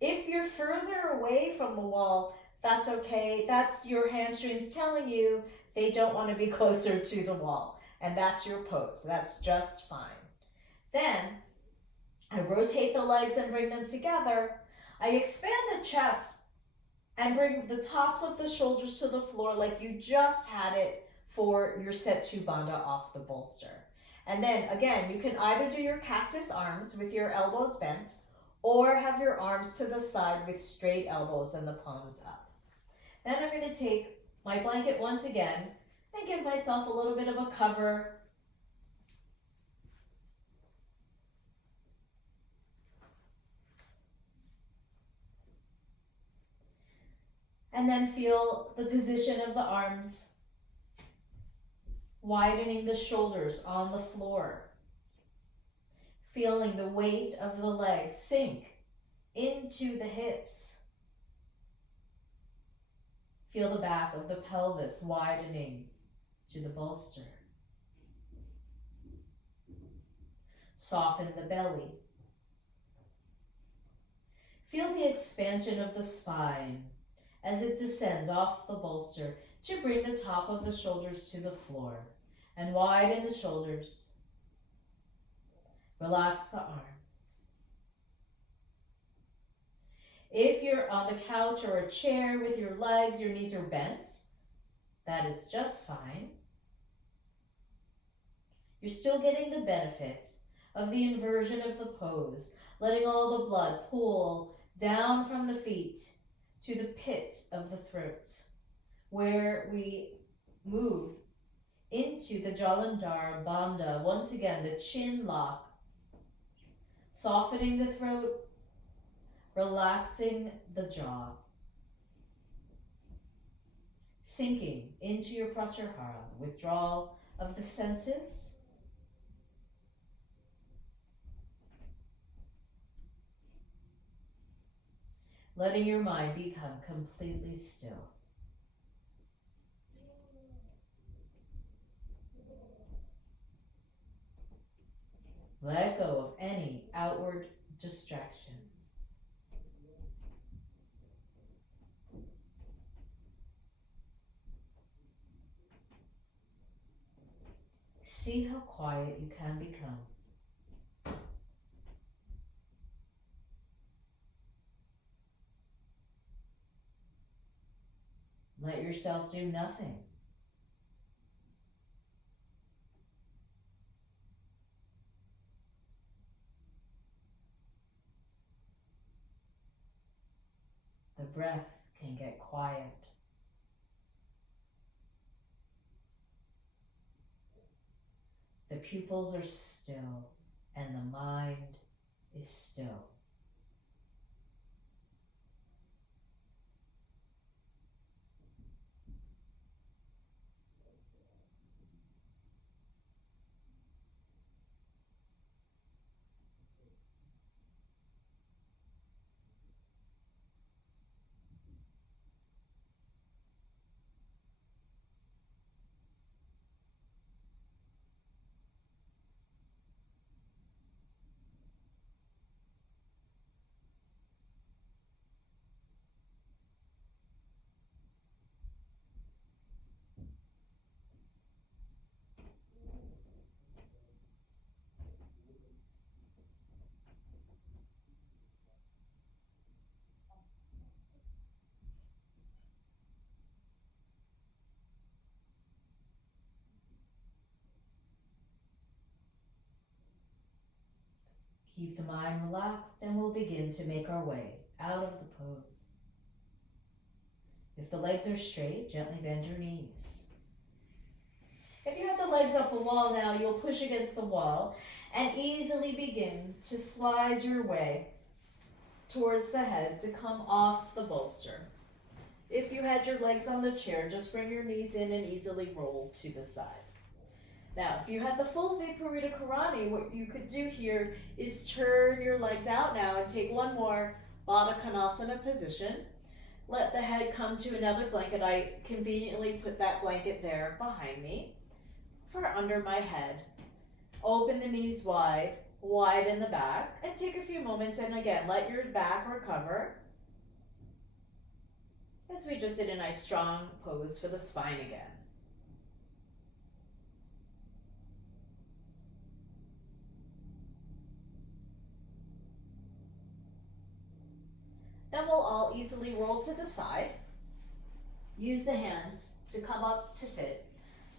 If you're further away from the wall, that's okay. That's your hamstrings telling you they don't want to be closer to the wall. And that's your pose. That's just fine. Then I rotate the legs and bring them together. I expand the chest and bring the tops of the shoulders to the floor like you just had it for your Setu Bandha off the bolster. And then again, you can either do your cactus arms with your elbows bent or have your arms to the side with straight elbows and the palms up. Then I'm going to take my blanket once again and give myself a little bit of a cover. And then feel the position of the arms, widening the shoulders on the floor. Feeling the weight of the legs sink into the hips. Feel the back of the pelvis widening to the bolster. Soften the belly. Feel the expansion of the spine as it descends off the bolster to bring the top of the shoulders to the floor and widen the shoulders. Relax the arms. If you're on the couch or a chair with your legs, your knees are bent, that is just fine. You're still getting the benefit of the inversion of the pose, letting all the blood pool down from the feet to the pit of the throat, where we move into the Jalandhar Bandha. Once again, the chin lock, softening the throat, relaxing the jaw, sinking into your pratyahara, withdrawal of the senses. Letting your mind become completely still. Let go of any outward distractions. See how quiet you can become. Let yourself do nothing. The breath can get quiet. The pupils are still and the mind is still. Keep the mind relaxed and we'll begin to make our way out of the pose. If the legs are straight, gently bend your knees. If you have the legs up the wall now, you'll push against the wall and easily begin to slide your way towards the head to come off the bolster. If you had your legs on the chair, just bring your knees in and easily roll to the side. Now, if you had the full Viparita Karani, what you could do here is turn your legs out now and take one more Baddha Konasana position. Let the head come to another blanket. I conveniently put that blanket there behind me for under my head. Open the knees wide, widen the back, and take a few moments and again, let your back recover as we just did a nice strong pose for the spine again. Then we'll all easily roll to the side. Use the hands to come up to sit.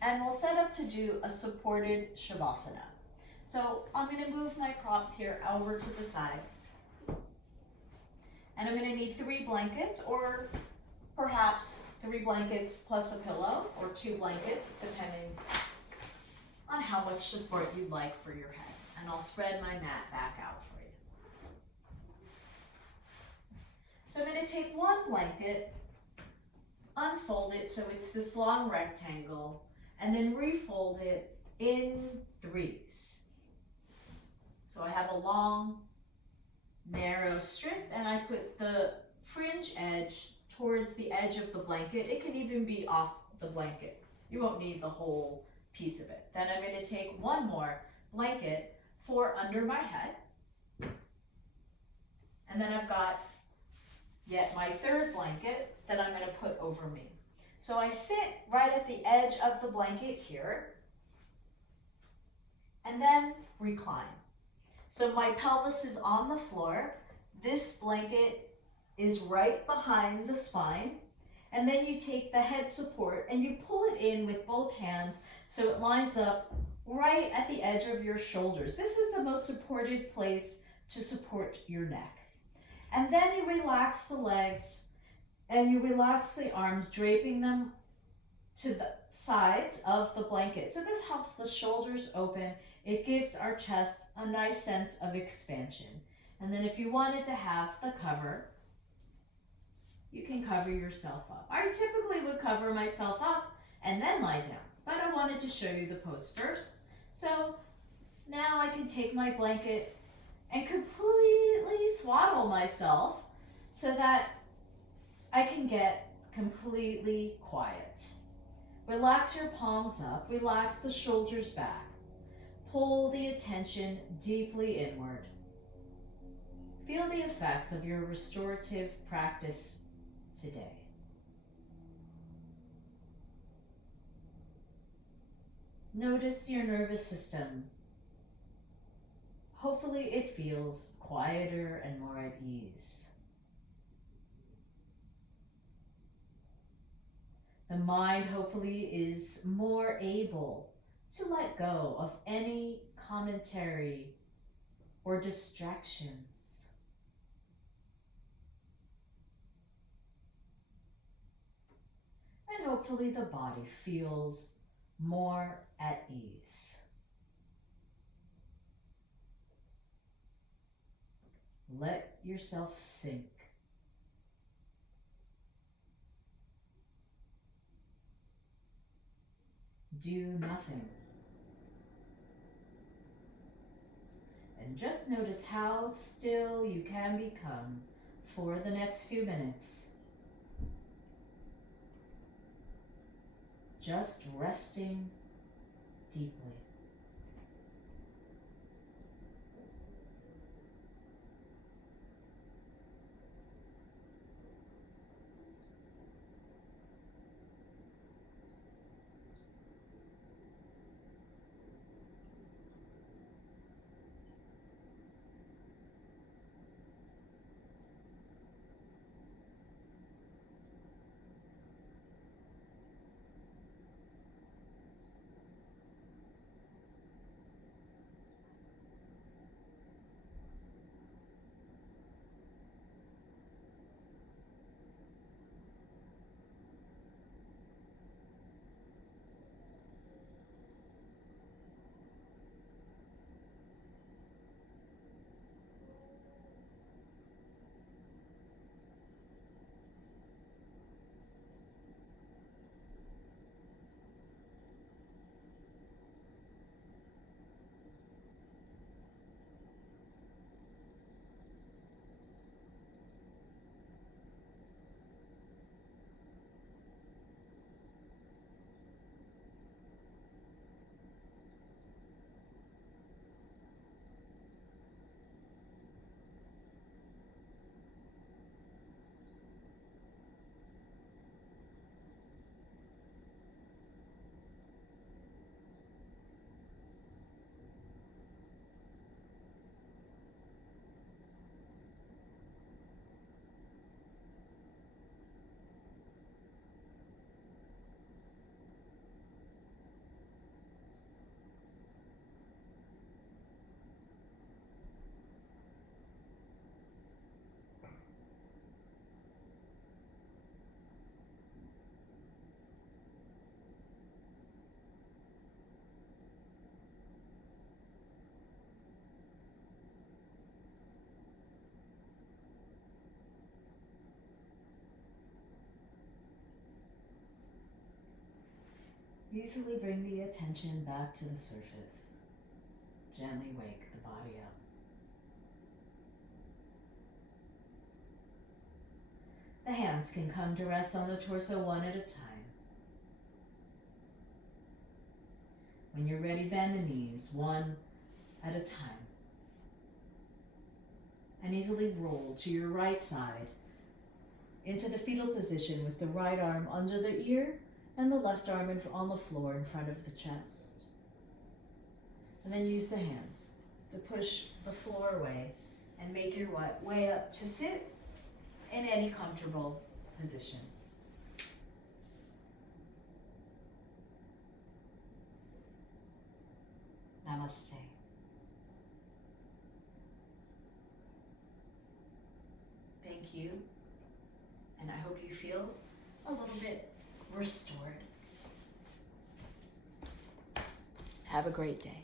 And we'll set up to do a supported Shavasana. So I'm going to move my props here over to the side. And I'm going to need 3 blankets, or perhaps 3 blankets plus a pillow, or 2 blankets, depending on how much support you'd like for your head. And I'll spread my mat back out for you. So I'm going to take 1 blanket, unfold it so it's this long rectangle, and then refold it in 3s. So I have a long, narrow strip, and I put the fringe edge towards the edge of the blanket. It can even be off the blanket You won't need the whole piece of it. Then I'm going to take one more blanket for under my head. And then I've got yet my third blanket that I'm going to put over me. So I sit right at the edge of the blanket here and then recline. So my pelvis is on the floor. This blanket is right behind the spine. And then you take the head support and you pull it in with both hands so it lines up right at the edge of your shoulders. This is the most supported place to support your neck. And then you relax the legs and you relax the arms, draping them to the sides of the blanket. So this helps the shoulders open. It gives our chest a nice sense of expansion. And then if you wanted to have the cover, you can cover yourself up. I typically would cover myself up and then lie down, but I wanted to show you the pose first. So now I can take my blanket and completely swaddle myself so that I can get completely quiet. Relax your palms up, relax the shoulders back. Pull the attention deeply inward. Feel the effects of your restorative practice today. Notice your nervous system. Hopefully it feels quieter and more at ease. The mind hopefully is more able to let go of any commentary or distractions. And hopefully the body feels more at ease. Let yourself sink. Do nothing. And just notice how still you can become for the next few minutes. Just resting deeply. Easily bring the attention back to the surface. Gently wake the body up. The hands can come to rest on the torso one at a time. When you're ready, bend the knees, one at a time. And easily roll to your right side into the fetal position with the right arm under the ear and the left arm on the floor in front of the chest. And then use the hands to push the floor away and make your way up to sit in any comfortable position. Namaste. Thank you, and I hope you feel a little bit restored. Have a great day.